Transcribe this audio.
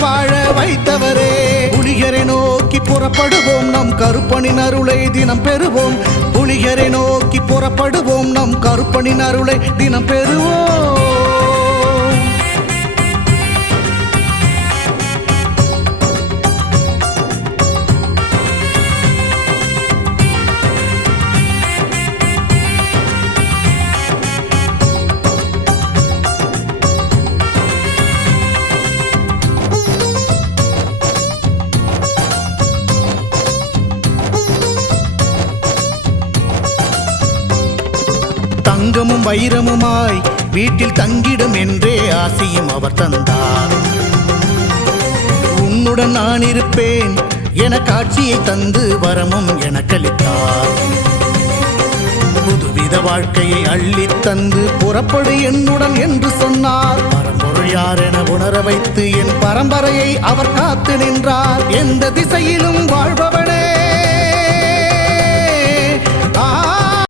வாழ வைத்தவரே. புலிகரை நோக்கி புறப்படுவோம், நம் கருப்பனின் அருளை தினம் பெறுவோம். புலிகரை நோக்கி புறப்படுவோம், நம் கருப்பனின் அருளை தினம் பெறுவோம். தங்கமும் வைரமுமாய் வீட்டில் தங்கிடும் என்றே ஆசையும் அவர் தந்தார். உன்னுடன் நான் இருப்பேன் என காட்சியை தந்து வரமும் எனக்களித்தார். புதுவித வாழ்க்கையை அள்ளித் தந்து புறப்படு என்னுடன் என்று சொன்னார். பரம்பொருள் யார் என உணர வைத்து என் பரம்பரையை அவர் காத்து நின்றார். எந்த திசையிலும்